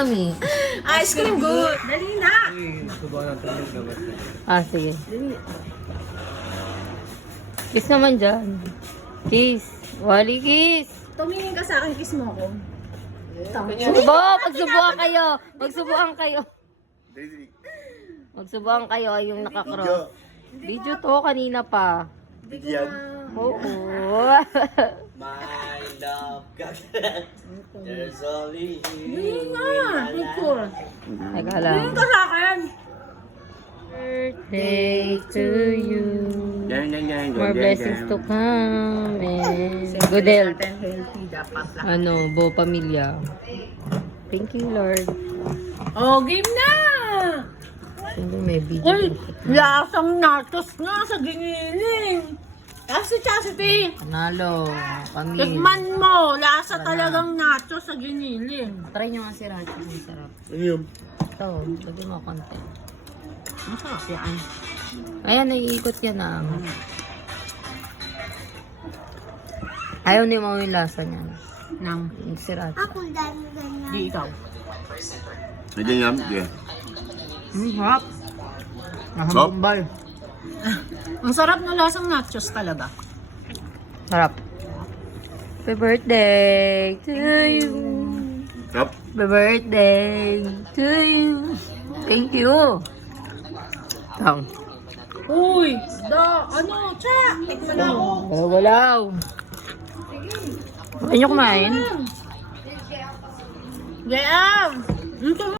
yummy. Ice cream good. Dali na. Sige. Kiss naman dyan. Kiss. Wally, kiss. Tumingin ka sa akin, kiss mo ako. Magsubuan kayo. Magsubuan kayo. Magsubuan kayo yung nakakross. Video to, kanina pa. Oo. My love, there's only Hindi you. nga. Picture. Teka lang. Tumingin ka sa akin. Birthday to you. More blessings to come. And good health. Healthy dapat lang. Buo pamilya. Thank you, Lord. Oh, game na! Hindi may video. Uy, lasang nachos nga sa giniling. Kasi chastity. Panalo. Kami. Tikman mo, lasa talagang nachos sa giniling. Try nyo nga si Rachi. Ang sarap. Ano yun? Ito, lagyan mo konti. Masarap yan. Ayan, naiikot yan na. Ayaw ni mo yung lasa niyan. Nang, Yung si Rachi. di ikaw. Nandiyan yan? Yeah. Sarap. Nakambal. Ang sarap ng lasang nachos talaga. Sarap. Happy birthday to you. Yup. Happy birthday to you. Thank you. Tang. Uy, tsa, tikman mo. Walaw. Ano nyo kumain? Gayam!